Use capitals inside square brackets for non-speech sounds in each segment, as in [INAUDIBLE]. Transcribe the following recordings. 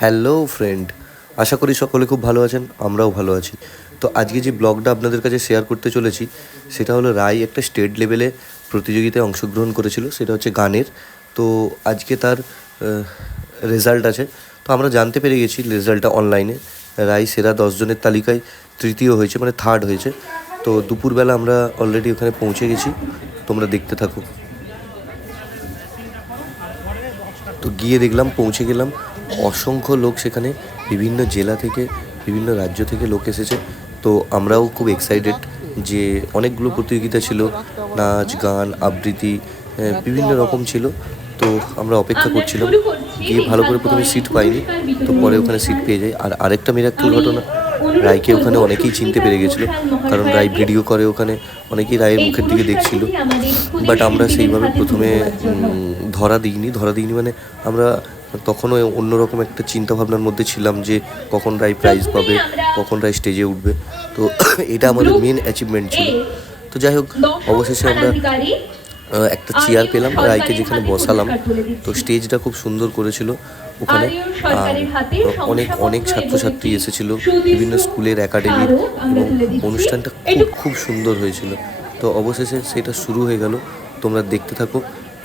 Hello friend, আশা করি সকলে খুব ভালো আছেন, আমরাও ভালো আছি। তো আজকে যে ব্লগটা আপনাদের কাছে শেয়ার করতে চলেছি, সেটা হলো রায় একটা স্টেট লেভেলে প্রতিযোগিতায় অংশগ্রহণ করেছিল, সেটা হচ্ছে গানের। তো আজকে তার রেজাল্ট আছে। তো আমরা জানতে পেরে গেছি রেজাল্টটা অনলাইনে রায় সেরা দশজনের তালিকায় তৃতীয় হয়েছে মানে থার্ড হয়েছে। তো দুপুরবেলা আমরা অলরেডি ওখানে পৌঁছে গেছি, তোমরা দেখতে থাকো তো গিয়ে দেখলাম পৌঁছে গেলাম। অসংখ্য লোক সেখানে বিভিন্ন জেলা থেকে বিভিন্ন রাজ্য থেকে লোক এসেছে। তো আমরাও খুব এক্সাইটেড যে অনেকগুলো প্রতিযোগিতা ছিল নাচ গান আবৃত্তি বিভিন্ন রকম ছিল। তো আমরা অপেক্ষা করছিলাম গিয়ে ভালো করে প্রথমে সিট পাইনি তো পরে ওখানে সিট পেয়ে যাই। আর আরেকটা মিরাক্কেল ঘটনা রায়কে ওখানে অনেকেই চিনতে পেরে গেছিল কারণ রায় ভিডিও করে ওখানে অনেকেই রায়ের মুখের দিকে দেখছিল। বাট আমরা সেইভাবে প্রথমে ধরা দিইনি। ধরা দিইনি মানে আমরা তখনও অন্যরকম একটা চিন্তা ভাবনার মধ্যে ছিলাম যে কখন রায় প্রাইজ পাবে কখন রায় স্টেজে উঠবে। তো [CLEARS THROAT] এটা আমাদের মেন অ্যাচিভমেন্ট ছিল। তো যাই হোক অবশেষে আমরা একটা চেয়ার পেলাম রায়কে যেখানে বসালাম তো স্টেজটা খুব সুন্দর করেছিল ওখানে। অনেক অনেক ছাত্রছাত্রী এসেছিল বিভিন্ন স্কুলের একাডেমির এবং অনুষ্ঠানটা খুব খুব সুন্দর হয়েছিল। তো অবশেষে সেটা শুরু হয়ে গেল তোমরা দেখতে থাকো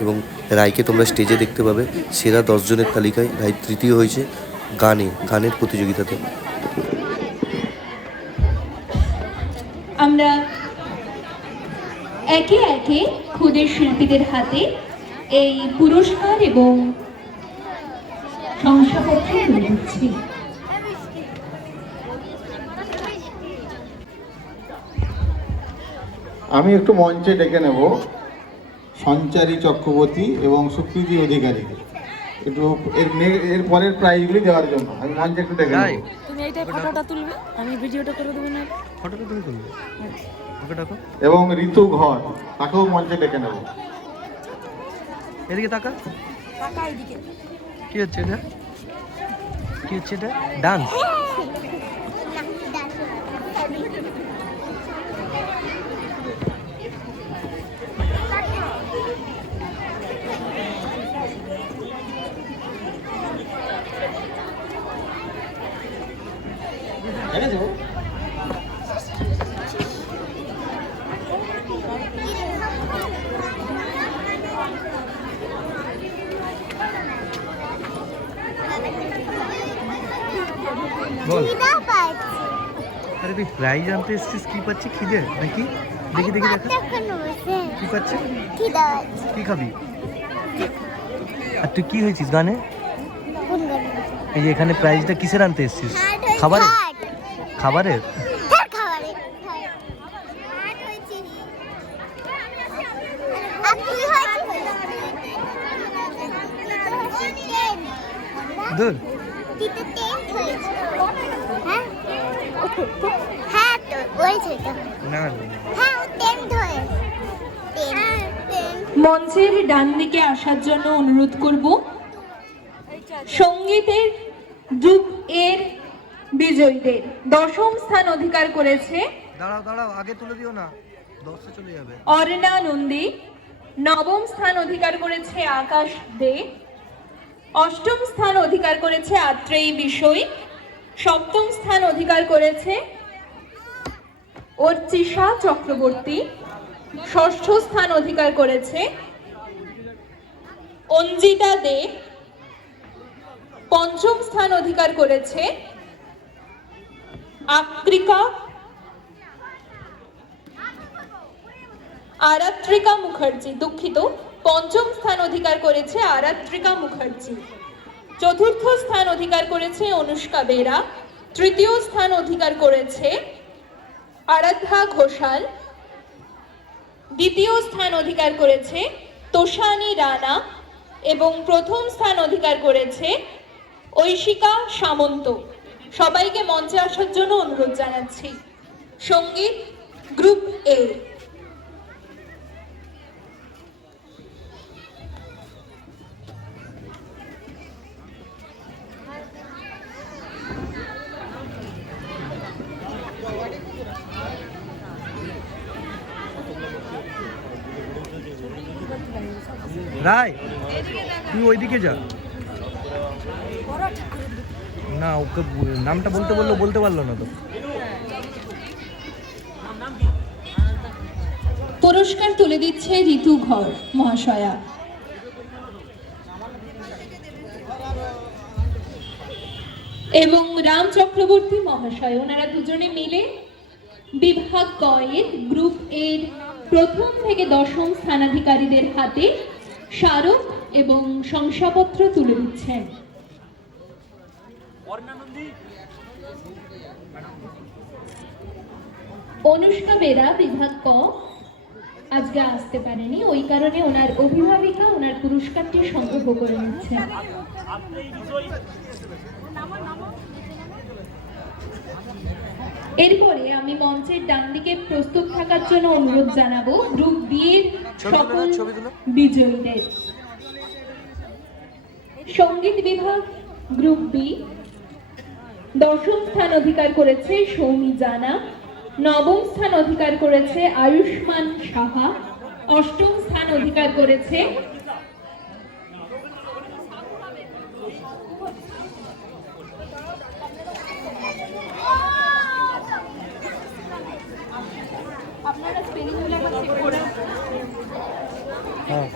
এবং রায়কে তোমরা স্টেজে দেখতে পাবে। সেরা দশজনের তালিকায় রায় তৃতীয় হয়েছে গানে গানের প্রতিযোগিতাতে। আমরা একে একে খুদের শিল্পীদের হাতে এই পুরস্কার এবং শংসাপত্র তুলে দিচ্ছি। আমি একটু মঞ্চে ডেকে নেব সঞ্চারী চক্রবর্তী এবং সুকৃতি অধিকারীকে একটু এর এর পরের প্রাইজগুলি দেওয়ার জন্য। আমি মঞ্চে একটু ডেকে নেব। তুমি এইটাই ফটোটা তুলবে আমি ভিডিওটা করে দেবো না ফটোটা তুমি তুলবে। ওকে ডাকো। এবং ঋতু ঘর তাকেও মঞ্চে ডেকে নেব। এদিকে তাকা। তাকা এদিকে কি হচ্ছে এটা? কি হচ্ছে এটা? ডান্স। [LAUGHS] বল। আরে তুই প্রাইজ আনতে এসেছিস কি পাচ্ছি খিদে নাকি? দেখি দেখি দেখা। কি পাচ্ছে? কি খাবি? আর তুই কি হয়েছিস গানে? এই যে এখানে প্রাইজটা কিসের আনতে এসেছিস? খাবারের? খাবারের? দূর হ্যাঁ। হ্যাঁ টেন্থ মঞ্চের ডান দিকে আসার জন্য অনুরোধ করব। সঙ্গীতের গ্রুপ এর বিজয়ীদের। দশম স্থান অধিকার করেছে দাঁড়াও দাঁড়াও আগে তুলে দিও না। দশটা চলে যাবে। অর্ণা নন্দী। নবম স্থান অধিকার করেছে আকাশ দে। অষ্টম স্থান অধিকার করেছে আত্রেয়ী বিষয় সপ্তম স্থান অধিকার করেছে অর্চিষা চক্রবর্তী। ষষ্ঠ স্থান অধিকার করেছে অঞ্জিতা দে। পঞ্চম স্থান অধিকার করেছে আক্রিকা আরাত্রিকা মুখার্জি, দুঃখিত, পঞ্চম স্থান অধিকার করেছে আরাত্রিকা মুখার্জি। চতুর্থ স্থান অধিকার করেছে অনুষ্কা বেরা। তৃতীয় স্থান অধিকার করেছে আরাধ্যা ঘোষাল। দ্বিতীয় স্থান অধিকার করেছে তোষানি রানা এবং প্রথম স্থান অধিকার করেছে ঐশিকা সামন্ত। সবাইকে মঞ্চে আসার জন্য অনুরোধ জানাচ্ছি। সংগীত গ্রুপ এ রায় তুই ওইদিকে যা। না, ওকে নামটা বলতে বলল বলতে পারল না তো। পুরস্কার তুলে দিচ্ছে ঋতু ঘর, মহাশয়া। এবং রাম চক্রবর্তী মহাশয়, ওনারা দুজনে মিলে বিভাগ কয়ের গ্রুপ এর প্রথম থেকে দশম স্থানাধিকারীদের হাতে স্মারক এবং শংসাপত্র তুলে দিচ্ছেন। অনুষ্কা বেরা বিভাগ ক। আজকে আসতে পারেনি। ওই কারণে ওনার অভিভাবিকা ওনার পুরস্কারটি সংগ্রহ করে নিচ্ছেন এরপরে আমি মঞ্চের ডান দিকে প্রস্তুত থাকার জন্য অনুরোধ জানাব গ্রুপ বি এর সকল বিজয়ীদের। সংগীত বিভাগ গ্রুপ বি। দশম স্থান অধিকার করেছে সৌমি জানা। নবম স্থান অধিকার করেছে আয়ুষ্মান সাহা। অষ্টম স্থান অধিকার করেছে হ্যাঁ।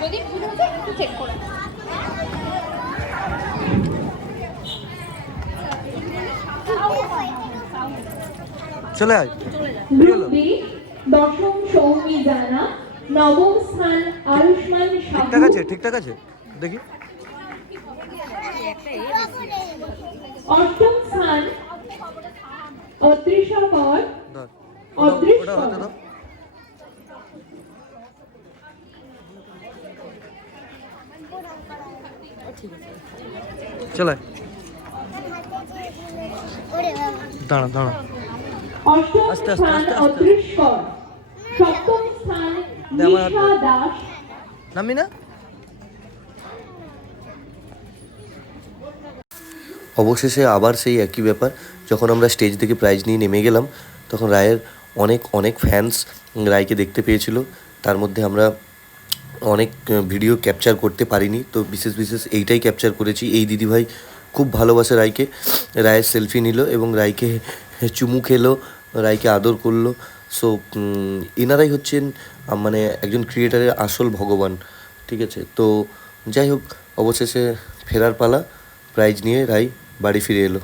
যদি ভুল হয়ে যায় একটু চেক করে। চলে আয়। গ্রুপ বি দশম সৌমি জানা নবম স্থান আয়ুষ্মান সাহু ঠিকঠাক আছে ঠিকঠাক আছে দেখি। অষ্টম স্থান অদৃশ্য কর অদৃশ্য চলে। দাঁড়া দাঁড়া। অষ্টম স্থান সপ্তম স্থান নিশা দাস। নামি না। অবশেষে আবার সেই একই ব্যাপার যখন আমরা স্টেজ থেকে প্রাইজ নিয়ে নেমে গেলাম তখন রায়ের অনেক অনেক ফ্যান্স রায়কে দেখতে পেয়েছিল। তার মধ্যে আমরা অনেক ভিডিও ক্যাপচার করতে পারিনি। তো বিশেষ বিশেষ এইটাই ক্যাপচার করেছি। এই দিদিভাই খুব ভালোবাসে রায়কে। রায়ের সেলফি নিল এবং রায়কে চুমু খেলো, রায়কে আদর করল। সো এনারাই হচ্ছেন মানে একজন ক্রিয়েটারের আসল ভগবান, ঠিক আছে? তো যাই হোক, অবশেষে ফেরার পালা প্রাইজ নিয়ে রায় বাড়ি ফিরে এলো।